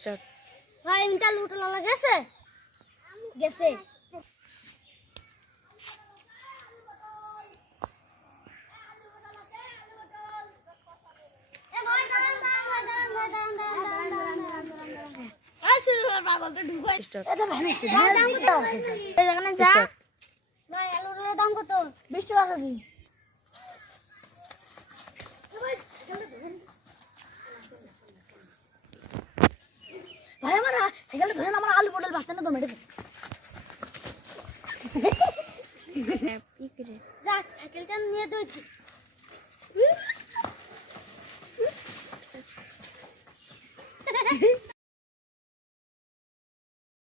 Start. ভাই inter লুটলা গেছে গেছে এ ভাই দাঁড়ান এই শুরু কর পাগল তো ঢুকাই স্টার্ট। এটা ভাই দাম কত এই জায়গায় যা স্টার্ট। ভাই আলুর দাম কত 20 টাকা দিন ভাই আমার সাইকেল ধরে আমার আলু পটল বাস্তানে তো মেরে যাক সাইকেলটা নিয়ে দই